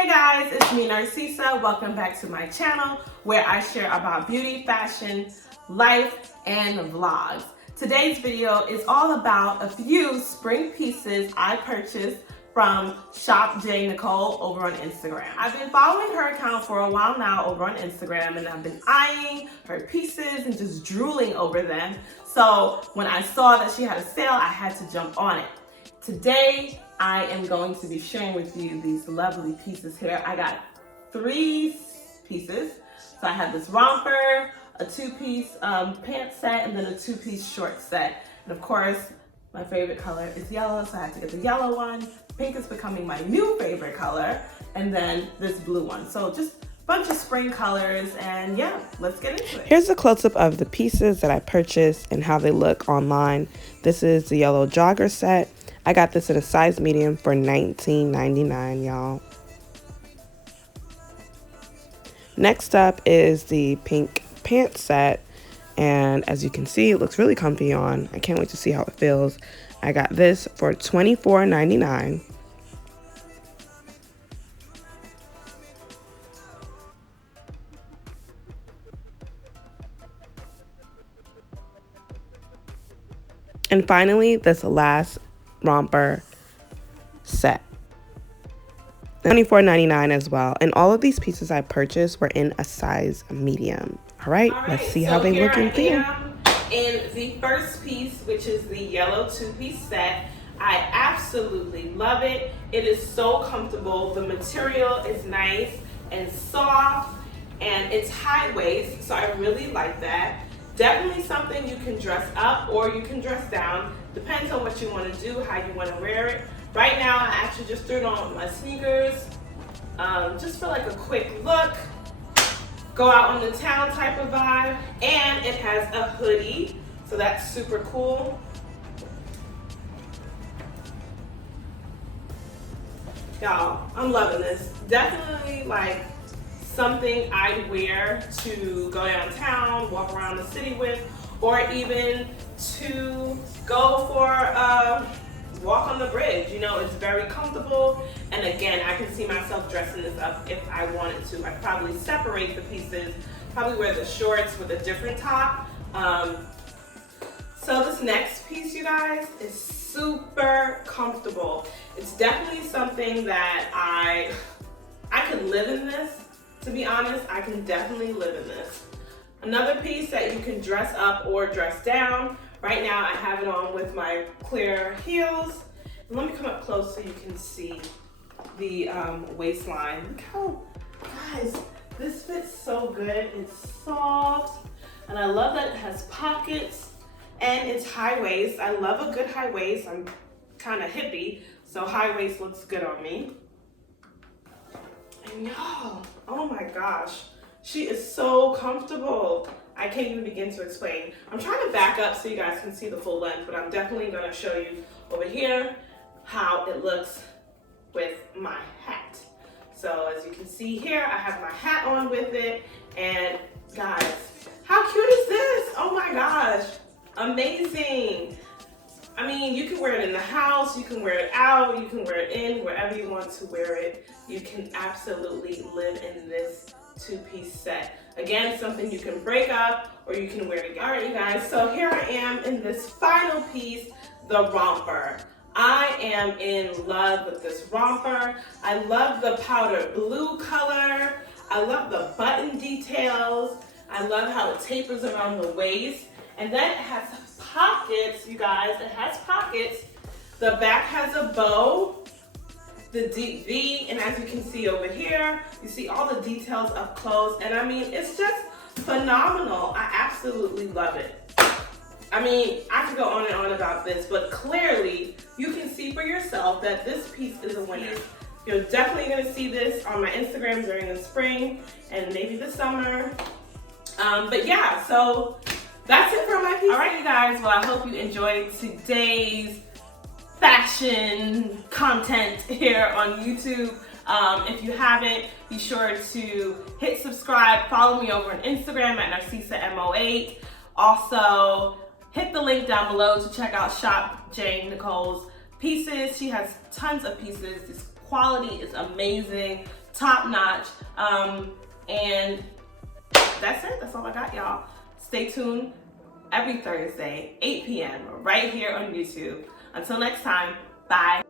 Hey guys, it's me, Cisa. Welcome back to my channel where I share about beauty, fashion, life, and vlogs. Today's video is all about a few spring pieces I purchased from Shop J Nicole over on Instagram. I've been following her account for a while now over on Instagram, and I've been eyeing her pieces and just drooling over them. So when I saw that she had a sale, I had to jump on it. Today, I am going to be sharing with you these lovely pieces here. I got 3 pieces. So I have this romper, a 2-piece pant set, and then a 2-piece short set. And of course, my favorite color is yellow, so I had to get the yellow one. Pink is becoming my new favorite color, and then this blue one. So just a bunch of spring colors, and yeah, let's get into it. Here's a close-up of the pieces that I purchased and how they look online. This is the yellow jogger set. I got this in a size medium for $19.99, y'all. Next up is the pink pant set, and as you can see, it looks really comfy on. I can't wait to see how it feels. I got this for $24.99. And finally, this last romper set, $24.99 as well. And all of these pieces I purchased were in a size medium. All right, let's see how they look and feel. In the first piece, which is the yellow 2-piece set, I absolutely love it. It is so comfortable. The material is nice and soft, and it's high waist, so I really like that. Definitely something you can dress up or you can dress down. Depends on what you want to do, how you want to wear it. Right now, I actually just threw it on with my sneakers, just for like a quick look, go out on the town type of vibe. And it has a hoodie, so that's super cool. Y'all, I'm loving this. Definitely like something I'd wear to go downtown, walk around the city with, or even to go for a walk on the bridge. You know, it's very comfortable, and again, I can see myself dressing this up if I wanted to. I'd probably separate the pieces, probably wear the shorts with a different top. So this next piece, you guys, is super comfortable. It's definitely something that I could live in this. To be honest, I can definitely live in this. Another piece that you can dress up or dress down. Right now I have it on with my clear heels. And let me come up close so you can see the waistline. Look how, guys, this fits so good. It's soft, and I love that it has pockets, and it's high waist. I love a good high waist. I'm kind of hippie, so high waist looks good on me. And y'all, oh my gosh, she is so comfortable. I can't even begin to explain. I'm trying to back up so you guys can see the full length, but I'm definitely gonna show you over here how it looks with my hat. So as you can see here, I have my hat on with it, and guys, how cute is this? Oh my gosh, amazing. I mean, you can wear it in the house, you can wear it out, you can wear it in, wherever you want to wear it. You can absolutely live in this 2-piece set. Again, something you can break up or you can wear together. All right, you guys, so here I am in this final piece, the romper. I am in love with this romper. I love the powder blue color. I love the button details. I love how it tapers around the waist. And then it has pockets, you guys. It has pockets. The back has a bow, the deep V, and as you can see over here, you see all the details up close. And I mean, it's just phenomenal. I absolutely love it. I mean, I could go on and on about this, but clearly you can see for yourself that this piece is a winner. You're definitely gonna see this on my Instagram during the spring and maybe the summer. But yeah, so that's it for my piece. All right, you guys, well, I hope you enjoyed today's fashion content here on YouTube. If you haven't, be sure to hit subscribe, follow me over on Instagram at NarcisaMO8. Also, hit the link down below to check out Shop J Nicole's pieces. She has tons of pieces. This quality is amazing. top notch. And that's it. That's all I got, y'all. Stay tuned every Thursday, 8 p.m. right here on YouTube. Until next time, bye.